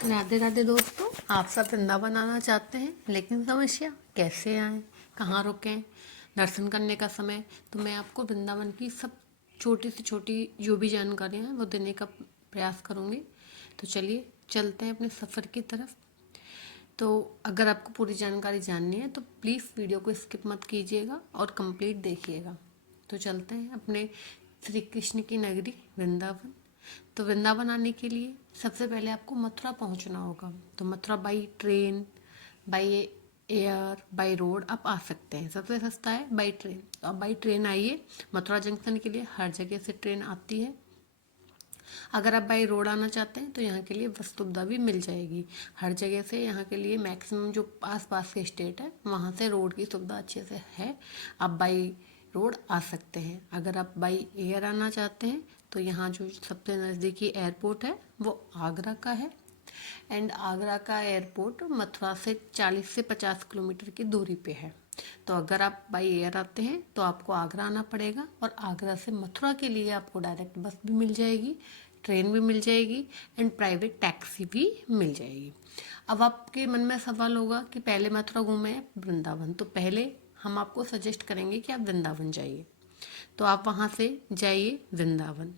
राधे राधे दोस्तों, आप सब वृंदावन आना चाहते हैं लेकिन समस्या कैसे आएं, कहाँ रुकें, दर्शन करने का समय। तो मैं आपको वृंदावन की सब छोटी से छोटी जो भी जानकारियाँ हैं वो देने का प्रयास करूँगी। तो चलिए चलते हैं अपने सफ़र की तरफ। तो अगर आपको पूरी जानकारी जाननी है तो प्लीज़ वीडियो को स्किप मत कीजिएगा और कंप्लीट देखिएगा। तो चलते हैं अपने श्री कृष्ण की नगरी वृंदावन। तो वृंदावन आने के लिए सबसे पहले आपको मथुरा पहुंचना होगा। तो Mathura by train, by air, by road आप आ सकते हैं। सबसे सस्ता है बाई ट्रेन। तो आप बाई ट्रेन आइए मथुरा जंक्शन के लिए, हर जगह से ट्रेन आती है। अगर आप बाई रोड आना चाहते हैं तो यहाँ के लिए बस सुविधा भी मिल जाएगी हर जगह से। यहाँ के लिए मैक्सिमम जो आस पास के स्टेट है वहाँ से रोड की सुविधा अच्छे से है, आप बाई रोड आ सकते हैं। अगर आप बाई एयर आना चाहते हैं तो यहाँ जो सबसे नज़दीकी एयरपोर्ट है वो आगरा का है। एंड आगरा का एयरपोर्ट मथुरा से 40 से 50 किलोमीटर की दूरी पे है। तो अगर आप बाई एयर आते हैं तो आपको आगरा आना पड़ेगा, और आगरा से मथुरा के लिए आपको डायरेक्ट बस भी मिल जाएगी, ट्रेन भी मिल जाएगी एंड प्राइवेट टैक्सी भी मिल जाएगी। अब आपके मन में सवाल होगा कि पहले मथुरा घूमे वृंदावन, तो पहले हम आपको सजेस्ट करेंगे कि आप वृंदावन जाइए। तो आप वहाँ से जाइए वृंदावन।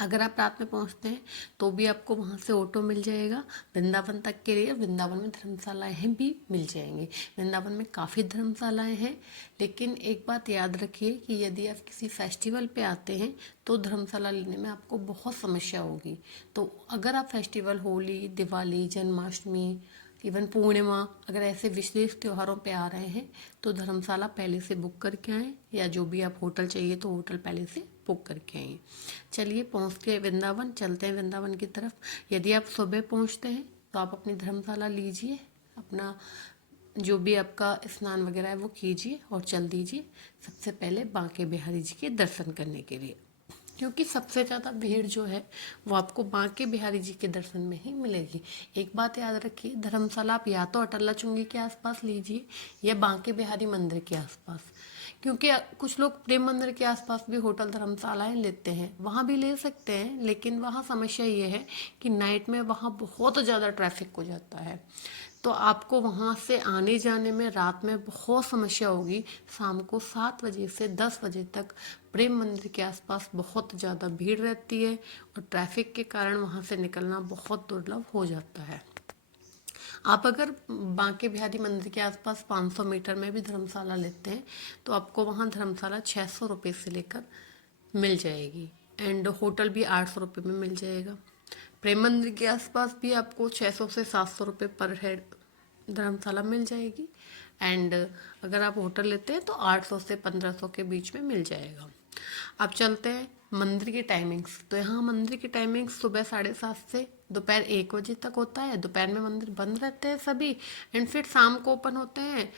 अगर आप रात में पहुंचते हैं तो भी आपको वहां से ऑटो मिल जाएगा वृंदावन तक के लिए। वृंदावन में धर्मशालाएं भी मिल जाएंगी। वृंदावन में काफ़ी धर्मशालाएं हैं, लेकिन एक बात याद रखिए कि यदि आप किसी फेस्टिवल पे आते हैं तो धर्मशाला लेने में आपको बहुत समस्या होगी। तो अगर आप फेस्टिवल, होली, दिवाली, जन्माष्टमी, इवन पूर्णिमा, अगर ऐसे विशेष त्योहारों पे आ रहे हैं तो धर्मशाला पहले से बुक करके आएँ, या जो भी आप होटल चाहिए तो होटल पहले से बुक करके आइए। चलिए पहुँच के वृंदावन चलते हैं वृंदावन की तरफ। यदि आप सुबह पहुँचते हैं तो आप अपनी धर्मशाला लीजिए, अपना जो भी आपका स्नान वगैरह है वो कीजिए और चल दीजिए सबसे पहले बांके बिहारी जी के दर्शन करने के लिए, क्योंकि सबसे ज़्यादा भीड़ जो है वो आपको बांके बिहारी जी के दर्शन में ही मिलेगी। एक बात याद रखिए, धर्मशाला आप या तो अटल चुंगी के आसपास लीजिए या बांके बिहारी मंदिर के आसपास, क्योंकि कुछ लोग प्रेम मंदिर के आसपास भी होटल धर्मशालाएं लेते हैं, वहाँ भी ले सकते हैं, लेकिन वहाँ समस्या ये है कि नाइट में वहाँ बहुत ज़्यादा ट्रैफिक हो जाता है। तो आपको वहाँ से आने जाने में रात में बहुत समस्या होगी। शाम को 7 बजे से 10 बजे तक प्रेम मंदिर के आसपास बहुत ज़्यादा भीड़ रहती है, और ट्रैफिक के कारण वहाँ से निकलना बहुत दुर्लभ हो जाता है। आप अगर बांके बिहारी मंदिर के आसपास 500 मीटर में भी धर्मशाला लेते हैं तो आपको वहाँ धर्मशाला 600 रुपये से लेकर मिल जाएगी, एंड होटल भी 800 रुपये में मिल जाएगा। प्रेम मंदिर के आसपास भी आपको 600 से 700 रुपये पर हेड धर्मशाला मिल जाएगी, एंड अगर आप होटल लेते हैं तो 800 से 1500 के बीच में मिल जाएगा। अब चलते हैं मंदिर की टाइमिंग्स। तो यहाँ मंदिर की टाइमिंग्स सुबह 7:30 से दोपहर 1 बजे तक होता है। दोपहर में मंदिर बंद रहते हैं सभी, एंड फिर शाम को ओपन होते हैं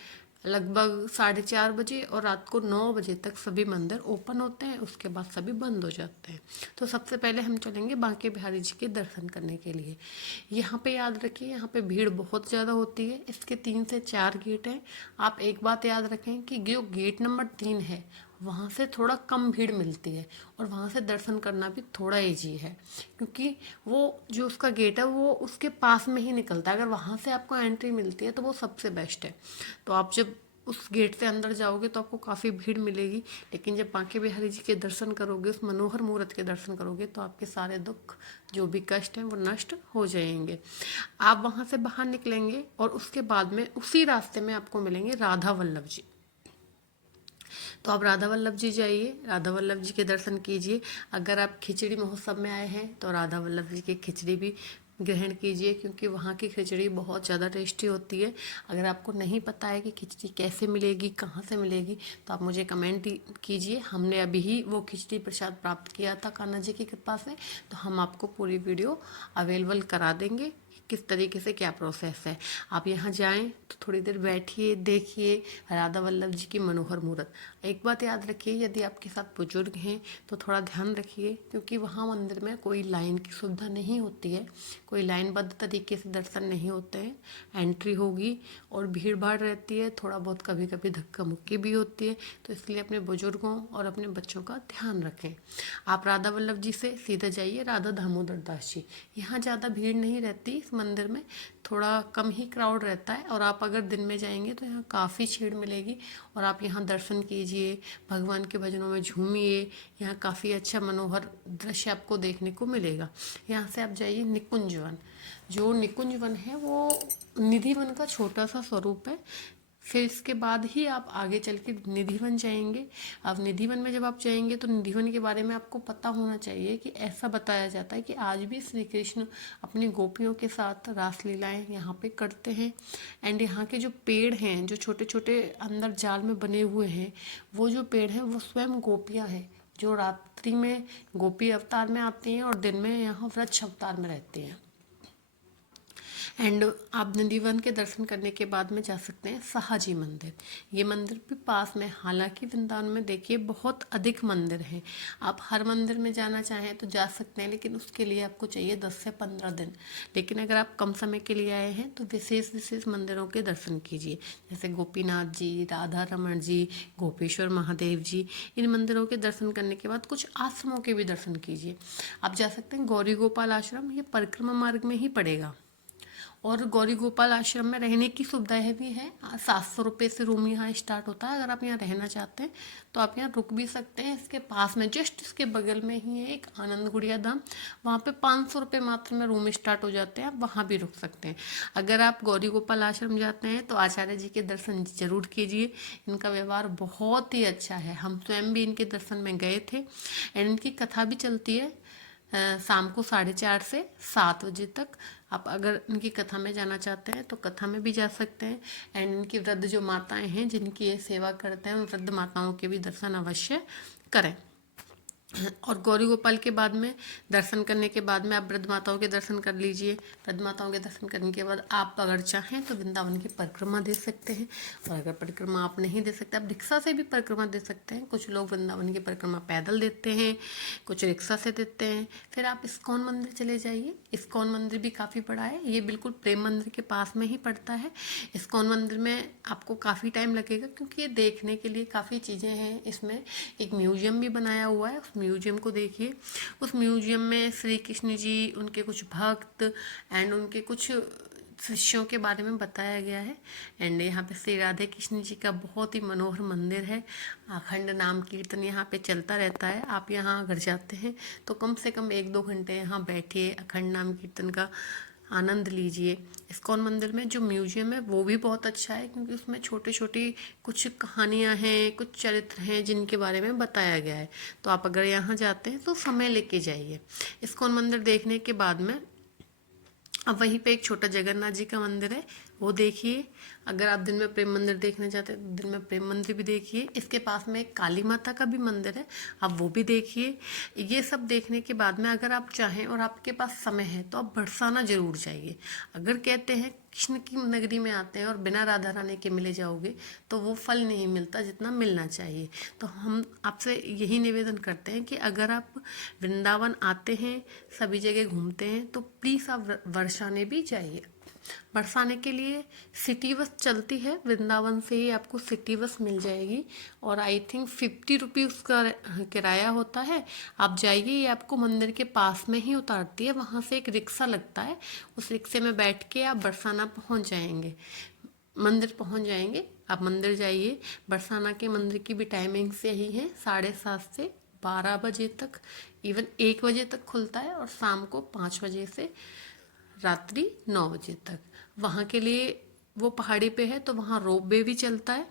लगभग 4:30 बजे, और रात को 9 बजे तक सभी मंदिर ओपन होते हैं, उसके बाद सभी बंद हो जाते हैं। तो सबसे पहले हम चलेंगे बांके बिहारी जी के दर्शन करने के लिए। यहाँ पे याद रखिए, यहाँ पे भीड़ बहुत ज़्यादा होती है। इसके 3 से 4 गेट हैं। आप एक बात याद रखें कि जो गेट नंबर 3 है वहाँ से थोड़ा कम भीड़ मिलती है, और वहाँ से दर्शन करना भी थोड़ा ईजी है, क्योंकि वो जो उसका गेट है वो उसके पास में ही निकलता है। अगर वहाँ से आपको एंट्री मिलती है तो वो सबसे बेस्ट है। तो आप जब उस गेट से अंदर जाओगे तो आपको काफ़ी भीड़ मिलेगी, लेकिन जब बांके बिहारी जी के दर्शन करोगे, उस मनोहर मूर्त के दर्शन करोगे, तो आपके सारे दुख जो भी कष्ट हैं वो नष्ट हो जाएंगे। आप वहाँ से बाहर निकलेंगे और उसके बाद में उसी रास्ते में आपको मिलेंगे राधा वल्लभ जी। तो आप राधा वल्लभ जी जाइए, राधा वल्लभ जी के दर्शन कीजिए। अगर आप खिचड़ी महोत्सव में आए हैं तो राधा वल्लभ जी की खिचड़ी भी ग्रहण कीजिए, क्योंकि वहाँ की खिचड़ी बहुत ज़्यादा टेस्टी होती है। अगर आपको नहीं पता है कि खिचड़ी कैसे मिलेगी, कहाँ से मिलेगी, तो आप मुझे कमेंट कीजिए। हमने अभी ही वो खिचड़ी प्रसाद प्राप्त किया था कान्हा जी की कृपा से, तो हम आपको पूरी वीडियो अवेलेबल करा देंगे किस तरीके से क्या प्रोसेस है। आप यहाँ जाएं तो थोड़ी देर बैठिए, देखिए राधा वल्लभ जी की मनोहर मूर्त। एक बात याद रखिए, यदि आपके साथ बुजुर्ग हैं तो थोड़ा ध्यान रखिए, क्योंकि वहाँ मंदिर में कोई लाइन की सुविधा नहीं होती है, कोई लाइनबद्ध तरीके से दर्शन नहीं होते हैं। एंट्री होगी और भीड़ भाड़ रहती है, थोड़ा बहुत कभी कभी धक्का मुक्की भी होती है, तो इसलिए अपने बुजुर्गों और अपने बच्चों का ध्यान रखें। आप राधा वल्लभ जी से सीधा जाइए राधा दामोदर दास जी। यहाँ ज़्यादा भीड़ नहीं रहती, इस मंदिर में थोड़ा कम ही क्राउड रहता है, और आप अगर दिन में जाएंगे तो यहाँ काफ़ी भीड़ मिलेगी, और आप यहाँ दर्शन कीजिए, भगवान के भजनों में झूमिए। यहाँ काफ़ी अच्छा मनोहर दृश्य आपको देखने को मिलेगा। यहाँ से आप जाइए निकुंज वन। जो निकुंज वन है वो निधि वन का छोटा सा स्वरूप है। फिर इसके बाद ही आप आगे चल के निधिवन जाएंगे। अब निधिवन में जब आप जाएंगे तो निधिवन के बारे में आपको पता होना चाहिए कि ऐसा बताया जाता है कि आज भी श्री कृष्ण अपनी गोपियों के साथ रासलीलाएं यहाँ पे करते हैं। एंड यहाँ के जो पेड़ हैं, जो छोटे छोटे अंदर जाल में बने हुए हैं, वो जो पेड़ हैं वो स्वयं गोपियाँ हैं, जो रात्रि में गोपी अवतार में आती हैं और दिन में यहाँ वृक्ष अवतार में रहती हैं। एंड आप नंदीवन के दर्शन करने के बाद में जा सकते हैं साहाजी मंदिर। ये मंदिर भी पास में, हालांकि वृंदावन में देखिए बहुत अधिक मंदिर हैं। आप हर मंदिर में जाना चाहें तो जा सकते हैं, लेकिन उसके लिए आपको चाहिए 10 से 15 दिन। लेकिन अगर आप कम समय के लिए आए हैं तो विशेष विशेष मंदिरों के दर्शन कीजिए, जैसे गोपीनाथ जी, राधा रमण जी, गोपेश्वर महादेव जी। इन मंदिरों के दर्शन करने के बाद कुछ आश्रमों के भी दर्शन कीजिए। आप जा सकते हैं गौरी गोपाल आश्रम, ये परिक्रमा मार्ग में ही पड़ेगा, और गौरी गोपाल आश्रम में रहने की सुविधाएं भी है। 700 रुपये से रूम यहाँ स्टार्ट होता है। अगर आप यहाँ रहना चाहते हैं तो आप यहाँ रुक भी सकते हैं। इसके पास में, जस्ट इसके बगल में ही है एक आनंद गुड़िया धाम, वहाँ पे 500 रुपये मात्र में रूम स्टार्ट हो जाते हैं, आप वहाँ भी रुक सकते हैं। अगर आप गौरी गोपाल आश्रम जाते हैं तो आचार्य जी के दर्शन जरूर कीजिए। इनका व्यवहार बहुत ही अच्छा है, हम स्वयं भी इनके दर्शन में गए थे। एंड इनकी कथा भी चलती है शाम को 4:30 से 7 बजे तक। आप अगर इनकी कथा में जाना चाहते हैं तो कथा में भी जा सकते हैं। एंड इनकी वृद्ध जो माताएं हैं जिनकी ये सेवा करते हैं, उन वृद्ध माताओं के भी दर्शन अवश्य करें। और गौरी गोपाल के बाद में दर्शन करने के बाद में आप वृद्ध माताओं के दर्शन कर लीजिए। वृद्ध माताओं के दर्शन करने के बाद आप अगर चाहें तो वृंदावन की परिक्रमा दे सकते हैं, और अगर परिक्रमा आप नहीं दे सकते, आप रिक्शा से भी परिक्रमा दे सकते हैं। कुछ लोग वृंदावन की परिक्रमा पैदल देते हैं, कुछ रिक्शा से देते हैं। फिर आप इस्कॉन मंदिर चले जाइए। इस्कॉन मंदिर भी काफ़ी बड़ा है, ये बिल्कुल प्रेम मंदिर के पास में ही पड़ता है। इस्कॉन मंदिर में आपको काफ़ी टाइम लगेगा, क्योंकि ये देखने के लिए काफ़ी चीज़ें हैं। इसमें एक म्यूजियम भी बनाया हुआ है, म्यूजियम को देखिए। उस म्यूजियम में श्री कृष्ण जी, उनके कुछ भक्त एंड उनके कुछ शिष्यों के बारे में बताया गया है। एंड यहाँ पे श्री राधे कृष्ण जी का बहुत ही मनोहर मंदिर है। अखंड नाम कीर्तन यहाँ पे चलता रहता है। आप यहाँ अगर जाते हैं तो कम से कम 1-2 घंटे यहाँ बैठिए, अखंड नाम कीर्तन का आनंद लीजिए। इस्कॉन मंदिर में जो म्यूजियम है वो भी बहुत अच्छा है, क्योंकि उसमें छोटी छोटी कुछ कहानियाँ हैं, कुछ चरित्र हैं जिनके बारे में बताया गया है। तो आप अगर यहाँ जाते हैं तो समय लेके जाइए। इस्कॉन मंदिर देखने के बाद में अब वहीं पे एक छोटा जगन्नाथ जी का मंदिर है, वो देखिए। अगर आप दिन में प्रेम मंदिर देखना चाहते हैं तो दिन में प्रेम मंदिर भी देखिए। इसके पास में एक काली माता का भी मंदिर है, आप वो भी देखिए। ये सब देखने के बाद में अगर आप चाहें और आपके पास समय है तो आप बरसाना जरूर जाइए। अगर कहते हैं कृष्ण की नगरी में आते हैं और बिना राधा रानी के मिले जाओगे तो वो फल नहीं मिलता जितना मिलना चाहिए। तो हम आपसे यही निवेदन करते हैं कि अगर आप वृंदावन आते हैं, सभी जगह घूमते हैं, तो प्लीज़ आप बरसाने भी जाइए। बरसाने के लिए सिटी बस चलती है, वृंदावन से ही आपको सिटी बस मिल जाएगी, और आई थिंक 50 रुपये उसका किराया होता है। आप जाइए, ये आपको मंदिर के पास में ही उतारती है। वहाँ से एक रिक्शा लगता है, उस रिक्शे में बैठ के आप बरसाना पहुँच जाएंगे, मंदिर पहुँच जाएंगे। आप मंदिर जाइए। बरसाना के मंदिर की भी टाइमिंग से ही है, 7:30 से 12 बजे तक, इवन 1 बजे तक खुलता है, और शाम को 5 बजे से रात्रि 9 बजे तक। वहाँ के लिए वो पहाड़ी पे है तो वहाँ रोप वे भी चलता है।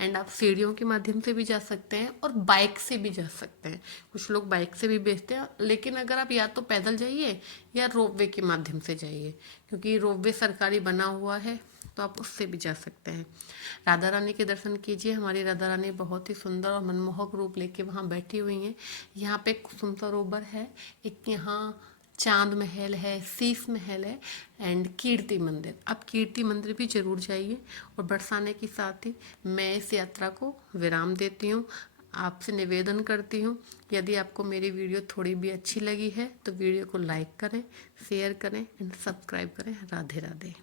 एंड आप सीढ़ियों के माध्यम से भी जा सकते हैं और बाइक से भी जा सकते हैं। कुछ लोग बाइक से भी बेचते हैं, लेकिन अगर आप या तो पैदल जाइए या रोप वे के माध्यम से जाइए, क्योंकि रोप वे सरकारी बना हुआ है तो आप उससे भी जा सकते हैं। राधा रानी के दर्शन कीजिए। हमारी राधा रानी बहुत ही सुंदर और मनमोहक रूप लेके वहाँ बैठी हुई हैं। यहाँ पे कुसुम सरोवर है, एक यहाँ चांद महल है, शीश महल है, एंड कीर्ति मंदिर। आप कीर्ति मंदिर भी जरूर जाइए। और बरसाने के साथ ही मैं इस यात्रा को विराम देती हूँ। आपसे निवेदन करती हूँ, यदि आपको मेरी वीडियो थोड़ी भी अच्छी लगी है तो वीडियो को लाइक करें, शेयर करें एंड सब्सक्राइब करें। राधे राधे।